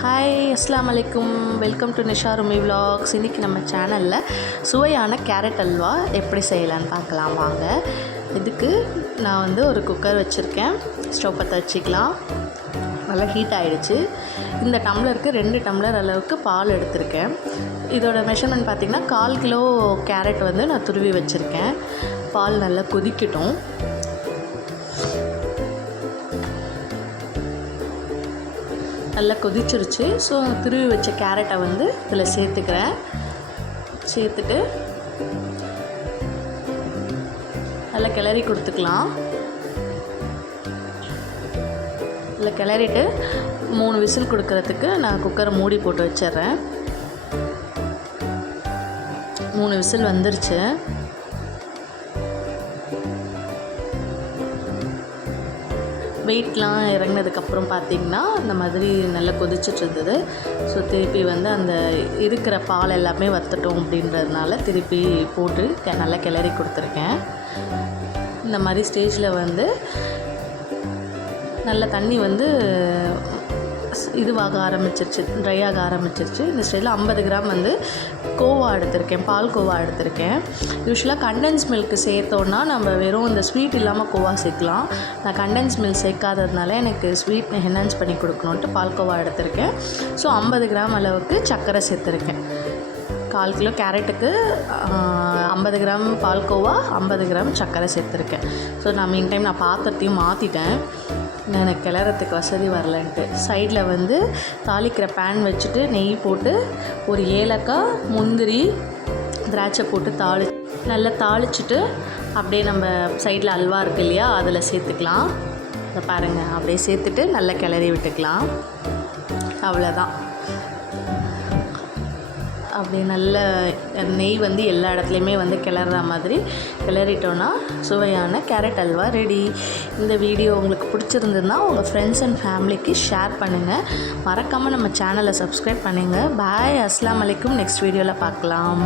Hi அஸ்லாம் வலைக்கும் welcome to Nisha Rumi vlogs. இன்றைக்கி நம்ம சேனலில் சுவையான கேரட் அல்வா எப்படி செய்யலான்னு பார்க்கலாம் வாங்க. இதுக்கு நான் வந்து ஒரு குக்கர் வச்சுருக்கேன். ஸ்டவ் பற்ற வச்சுக்கலாம். நல்லா ஹீட் ஆகிடுச்சு இந்த டம்ளருக்கு ரெண்டு டம்ளர் அளவுக்கு பால் எடுத்திருக்கேன். இதோட மெஷர்மெண்ட் பார்த்திங்கன்னா கால் கிலோ கேரட் வந்து நான் துருவி வச்சுருக்கேன். பால் நல்லா கொதிக்கட்டும். நல்லா கொதிச்சிருச்சு. ஸோ திருவி வச்ச கேரட்டை வந்து இதில் சேர்த்துக்கிறேன். சேர்த்துட்டு நல்லா கிளறி கொடுத்துக்கலாம். நல்லா கிளறிட்டு மூணு விசில் கொடுக்கறதுக்கு நான் குக்கரை மூடி போட்டு வச்சிடுறேன். மூணு விசில் வந்துருச்சு. வெயிட்லாம் இறங்கினதுக்கப்புறம் பார்த்திங்கன்னா இந்த மாதிரி நல்லா கொதிச்சுட்டு இருந்தது ஸோ திருப்பி வந்து அந்த இருக்கிற பால் எல்லாமே வத்தட்டும் அப்படின்றதுனால திருப்பி போட்டு நல்லா கிளறி கொடுத்துருக்கேன். இந்த மாதிரி ஸ்டேஜில் வந்து நல்ல தண்ணி வந்து இதுவாக ஆரம்பிச்சிருச்சு ட்ரை ஆக ஆரம்பிச்சிருச்சு. இந்த ஸ்டேஜில் ஐம்பது கிராம் வந்து கோவா எடுத்திருக்கேன் பால் கோவா எடுத்திருக்கேன். யூஸ்வலாக கண்டென்ஸ் மில்க் சேர்த்தோன்னா நம்ம வெறும் இந்த ஸ்வீட் இல்லாமல் கோவா சேர்க்கலாம். நான் கண்டென்ஸ் மில்க் சேர்க்காததுனால எனக்கு ஸ்வீட் என்ஹான்ஸ் பண்ணி கொடுக்கணுன்ட்டு பால் கோவா எடுத்திருக்கேன். ஸோ ஐம்பது கிராம் அளவுக்கு சர்க்கரை சேர்த்துருக்கேன். கால் கிலோ கேரட்டுக்கு ஐம்பது கிராம் பால்கோவா ஐம்பது கிராம் சர்க்கரை சேர்த்துருக்கேன். ஸோ நான் மீன் டைம் நான் பாத்திரத்தையும் மாற்றிட்டேன் எனக்கு கிளறத்துக்கு வசதி வரலன்ட்டு. சைடில் வந்து தாளிக்கிற பேன் வச்சுட்டு நெய் போட்டு ஒரு ஏலக்காய் முந்திரி திராட்சை போட்டு தாளி நல்லா தாளிச்சிட்டு அப்படியே நம்ம சைடில் அல்வா இருக்கு இல்லையா அதில் சேர்த்துக்கலாம். இதை பாருங்கள் அப்படியே சேர்த்துட்டு நல்லா கிளறி விட்டுக்கலாம். அவ்வளோதான் அப்படி நல்ல நெய் வந்து எல்லா இடத்துலையுமே வந்து கிளற மாதிரி கிளறிட்டோன்னா சுவையான கேரட் அல்வா ரெடி இந்த வீடியோ உங்களுக்கு பிடிச்சிருந்ததுன்னா உங்கள் ஃப்ரெண்ட்ஸ் அண்ட் ஃபேமிலிக்கு ஷேர் பண்ணுங்கள் மறக்காமல் நம்ம சேனலை சப்ஸ்கிரைப் பண்ணுங்கள் பாய் அஸ்லாம் அலைக்கும். நெக்ஸ்ட் வீடியோவில் பார்க்கலாம்.